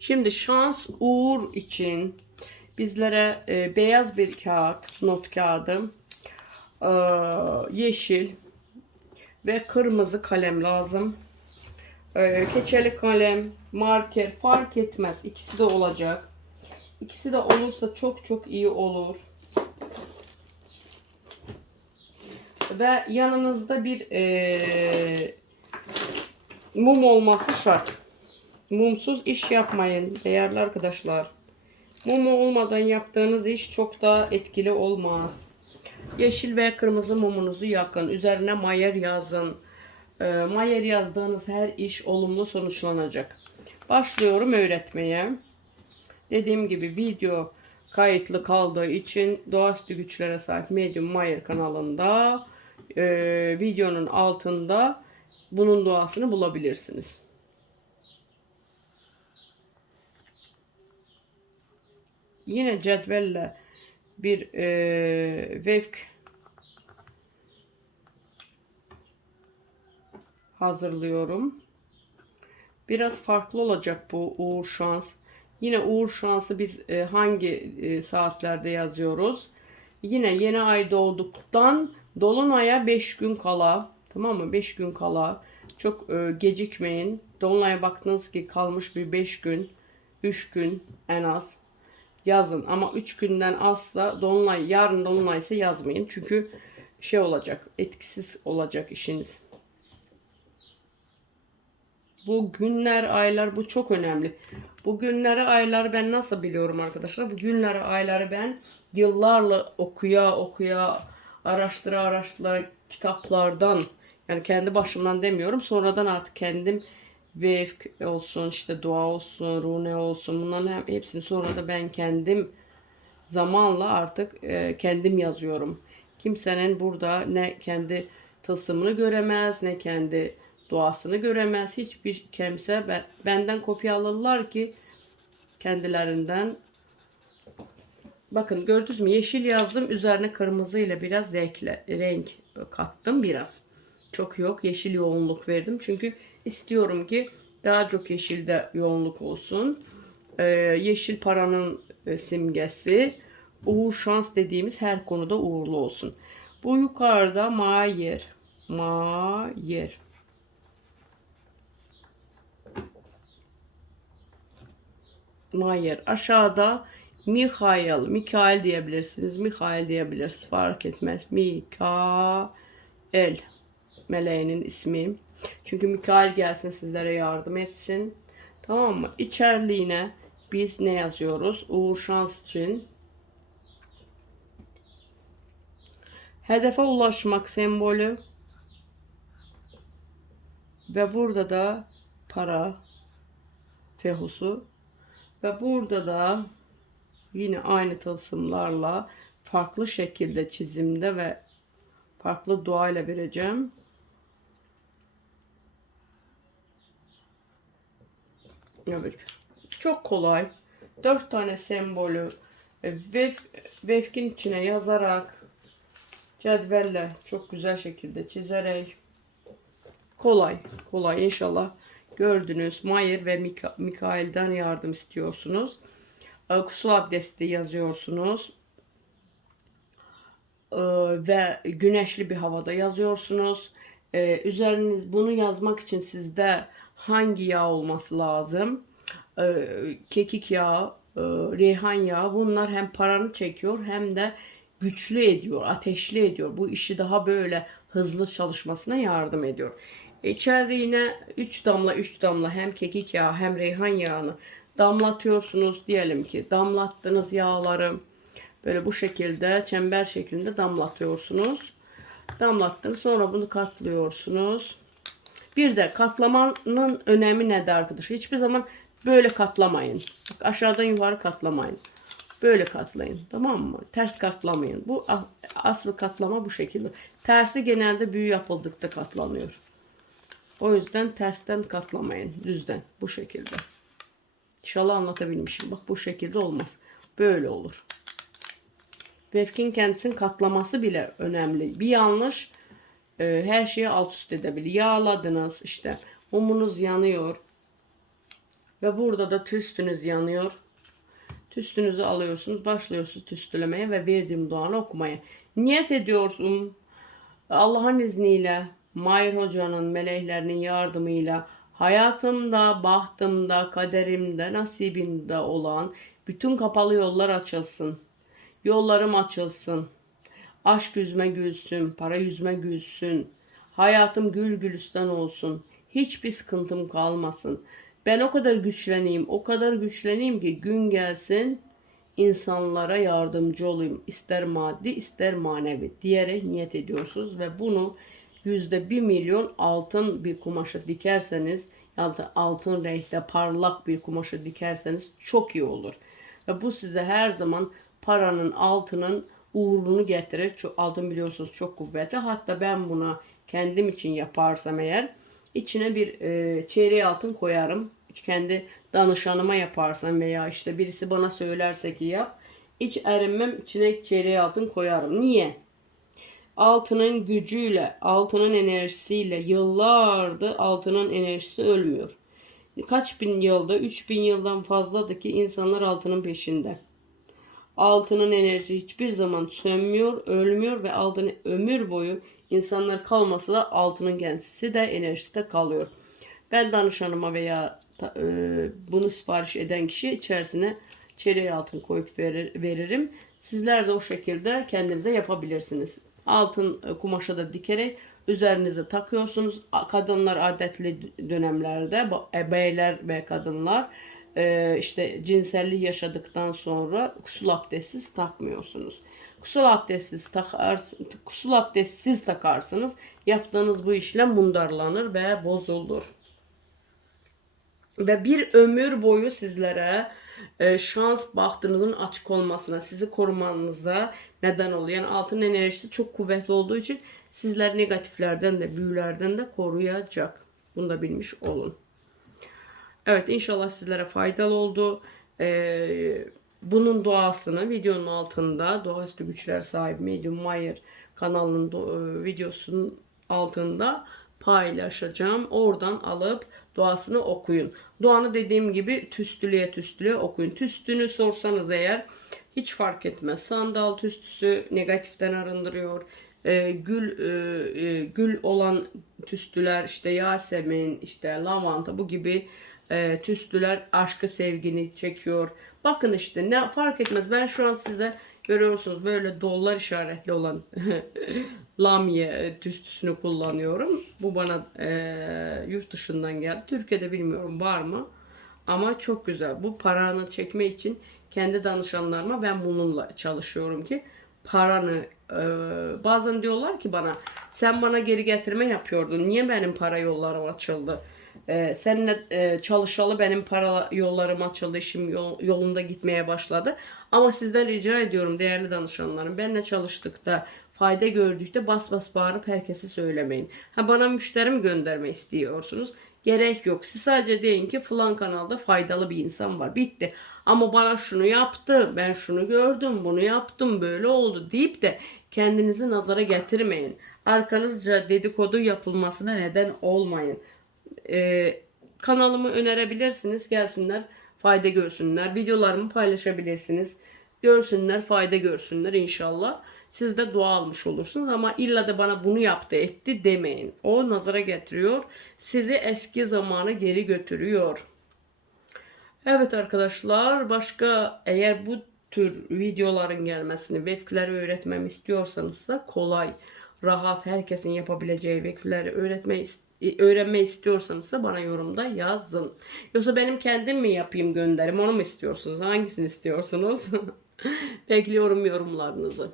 Şimdi şans uğur için bizlere e, beyaz bir kağıt, not kağıdı, e, yeşil ve kırmızı kalem lazım. E, keçeli kalem, marker fark etmez. İkisi de olacak. İkisi de olursa çok çok iyi olur. Ve yanınızda bir e, mum olması şart. Mumsuz iş yapmayın değerli arkadaşlar. Mumu olmadan yaptığınız iş çok da etkili olmaz. Yeşil ve kırmızı mumunuzu yakın. Üzerine mayer yazın. E, mayer yazdığınız her iş olumlu sonuçlanacak. Başlıyorum öğretmeye. Dediğim gibi video kayıtlı kaldığı için doğaüstü güçlere sahip Medium Mayer kanalında e, videonun altında bunun duasını bulabilirsiniz. Yine cetvelle bir e, vefk hazırlıyorum. Biraz farklı olacak bu uğur şans. Yine uğur şansı biz e, hangi e, saatlerde yazıyoruz? Yine yeni ay doğduktan dolunaya 5 gün kala tamam mı? 5 gün kala çok e, gecikmeyin. Dolunaya baktınız ki kalmış bir 5 gün, 3 gün en az yazın. Ama 3 günden azsa dolunay yarın dolunaysa yazmayın. Çünkü şey olacak, etkisiz olacak işiniz. Bu günler, aylar bu çok önemli. Bu günleri, ayları ben nasıl biliyorum arkadaşlar? Bu günleri, ayları ben yıllarla okuya okuya, araştıra araştıra kitaplardan yani kendi başımdan demiyorum. Sonradan artık kendim vefk olsun, işte dua olsun, rune olsun bunların hem- hepsini sonra da ben kendim zamanla artık e, kendim yazıyorum. Kimsenin burada ne kendi tılsımını göremez, ne kendi duasını göremez. Hiçbir kimse ben- benden kopya alırlar ki kendilerinden. Bakın gördünüz mü? Yeşil yazdım. Üzerine kırmızı ile biraz renkle, renk kattım biraz. Çok yok. Yeşil yoğunluk verdim. Çünkü istiyorum ki daha çok yeşilde yoğunluk olsun. Ee, yeşil paranın e, simgesi. Uğur şans dediğimiz her konuda uğurlu olsun. Bu yukarıda Mayer. Mayer. Mayer. Aşağıda Mikhail, Mikail diyebilirsiniz. Mikhail diyebilirsiniz. Fark etmez. Mikael. Meleğinin ismi. Çünkü Mikail gelsin sizlere yardım etsin. Tamam mı? İçerliğine biz ne yazıyoruz? Uğur şans için. Hedefe ulaşmak sembolü. Ve burada da para fehusu. Ve burada da yine aynı tılsımlarla farklı şekilde çizimde ve farklı duayla vereceğim. Evet. Çok kolay. Dört tane sembolü e, vef, vefkin içine yazarak cetvelle çok güzel şekilde çizerek kolay kolay inşallah gördünüz Mayer ve Mika, Mikail'den yardım istiyorsunuz. E, Kusul abdesti yazıyorsunuz. E, ve güneşli bir havada yazıyorsunuz. Üzeriniz bunu yazmak için sizde hangi yağ olması lazım? E, kekik yağı, e, reyhan yağı bunlar hem paranı çekiyor hem de güçlü ediyor, ateşli ediyor. Bu işi daha böyle hızlı çalışmasına yardım ediyor. İçeriğine 3 damla 3 damla hem kekik yağı hem reyhan yağını damlatıyorsunuz. Diyelim ki damlattığınız yağları böyle bu şekilde çember şeklinde damlatıyorsunuz. Damlattınız sonra bunu katlıyorsunuz. Bir de katlamanın önemi nedir arkadaşlar? Hiçbir zaman böyle katlamayın. Bak aşağıdan yukarı katlamayın. Böyle katlayın. Tamam mı? Ters katlamayın. Bu asıl katlama bu şekilde. Tersi genelde büyü yapıldıkta katlanıyor. O yüzden tersten katlamayın. Düzden. Bu şekilde. İnşallah anlatabilmişim. Bak bu şekilde olmaz. Böyle olur. Vefkin kendisinin katlaması bile önemli. Bir yanlış e, her şeyi alt üst edebilir. Yağladınız işte mumunuz yanıyor. Ve burada da tüstünüz yanıyor. Tüstünüzü alıyorsunuz, başlıyorsunuz tüstülemeye ve verdiğim duanı okumaya. Niyet ediyorsun Allah'ın izniyle, Mahir Hoca'nın, meleklerinin yardımıyla hayatımda, bahtımda, kaderimde, nasibimde olan bütün kapalı yollar açılsın. Yollarım açılsın. Aşk yüzme gülsün, para yüzme gülsün. Hayatım gül gülistan olsun. Hiçbir sıkıntım kalmasın. Ben o kadar güçleneyim, o kadar güçleneyim ki gün gelsin insanlara yardımcı olayım. İster maddi ister manevi diyerek niyet ediyorsunuz ve bunu yüzde bir milyon altın bir kumaşa dikerseniz ya da altın renkte parlak bir kumaşa dikerseniz çok iyi olur. Ve bu size her zaman paranın altının uğurunu getirir. Çok, altın biliyorsunuz çok kuvvetli. Hatta ben buna kendim için yaparsam eğer içine bir e, çeyreği altın koyarım. Kendi danışanıma yaparsam veya işte birisi bana söylerse ki yap. Hiç erinmem içine çeyreği altın koyarım. Niye? Altının gücüyle, altının enerjisiyle yıllardır altının enerjisi ölmüyor. Kaç bin yılda, 3000 yıldan fazladır ki insanlar altının peşinde. Altının enerjisi hiçbir zaman sönmüyor, ölmüyor ve altın ömür boyu insanlar kalmasa da altının kendisi de enerjisi de kalıyor. Ben danışanıma veya e, bunu sipariş eden kişi içerisine çeyreği altın koyup verir, veririm. Sizler de o şekilde kendinize yapabilirsiniz. Altın e, kumaşa da dikerek üzerinize takıyorsunuz. Kadınlar adetli dönemlerde, e, beyler ve kadınlar e, işte cinsellik yaşadıktan sonra kusul abdestsiz takmıyorsunuz. Kusul abdestsiz takarsınız, kusul abdestsiz takarsınız. Yaptığınız bu işlem mundarlanır ve bozulur ve bir ömür boyu sizlere e, şans bahtınızın açık olmasına, sizi korumanıza neden oluyor. Yani altın enerjisi çok kuvvetli olduğu için sizler negatiflerden de büyülerden de koruyacak. Bunu da bilmiş olun. Evet inşallah sizlere faydalı oldu. Ee, bunun duasını videonun altında Doğaüstü Güçler sahibi Medium Mayer kanalının e, videosunun altında paylaşacağım. Oradan alıp duasını okuyun. Duanı dediğim gibi tüstülüye tüstülüye okuyun. Tüstünü sorsanız eğer hiç fark etmez. Sandal tüstüsü negatiften arındırıyor. Ee, gül e, e, gül olan tüstüler işte yasemin işte lavanta bu gibi e, tüstüler aşkı sevgini çekiyor. Bakın işte ne fark etmez. Ben şu an size görüyorsunuz böyle dollar işaretli olan lamye e, tüstüsünü kullanıyorum. Bu bana e, yurt dışından geldi. Türkiye'de bilmiyorum var mı? Ama çok güzel. Bu paranı çekme için kendi danışanlarıma ben bununla çalışıyorum ki paranı e, bazen diyorlar ki bana sen bana geri getirme yapıyordun. Niye benim para yollarım açıldı? E, seninle e, çalışalı benim para yollarım açıldı. işim yol- yolunda gitmeye başladı. Ama sizden rica ediyorum değerli danışanlarım. Benimle çalıştıkta fayda gördükte bas bas bağırıp herkese söylemeyin. Ha bana müşteri mi gönderme istiyorsunuz? Gerek yok. Siz sadece deyin ki falan kanalda faydalı bir insan var. Bitti. Ama bana şunu yaptı, ben şunu gördüm, bunu yaptım, böyle oldu deyip de kendinizi nazara getirmeyin. Arkanızca dedikodu yapılmasına neden olmayın. Ee, kanalımı önerebilirsiniz. Gelsinler, fayda görsünler. Videolarımı paylaşabilirsiniz. Görsünler, fayda görsünler inşallah. Siz de dua almış olursunuz ama illa da bana bunu yaptı etti demeyin. O nazara getiriyor. Sizi eski zamana geri götürüyor. Evet arkadaşlar başka eğer bu tür videoların gelmesini vekilleri öğretmemi istiyorsanız da kolay, rahat herkesin yapabileceği vekilleri öğretmeyi öğrenmeyi istiyorsanız da bana yorumda yazın. Yoksa benim kendim mi yapayım gönderim onu mu istiyorsunuz? Hangisini istiyorsunuz? Bekliyorum yorumlarınızı.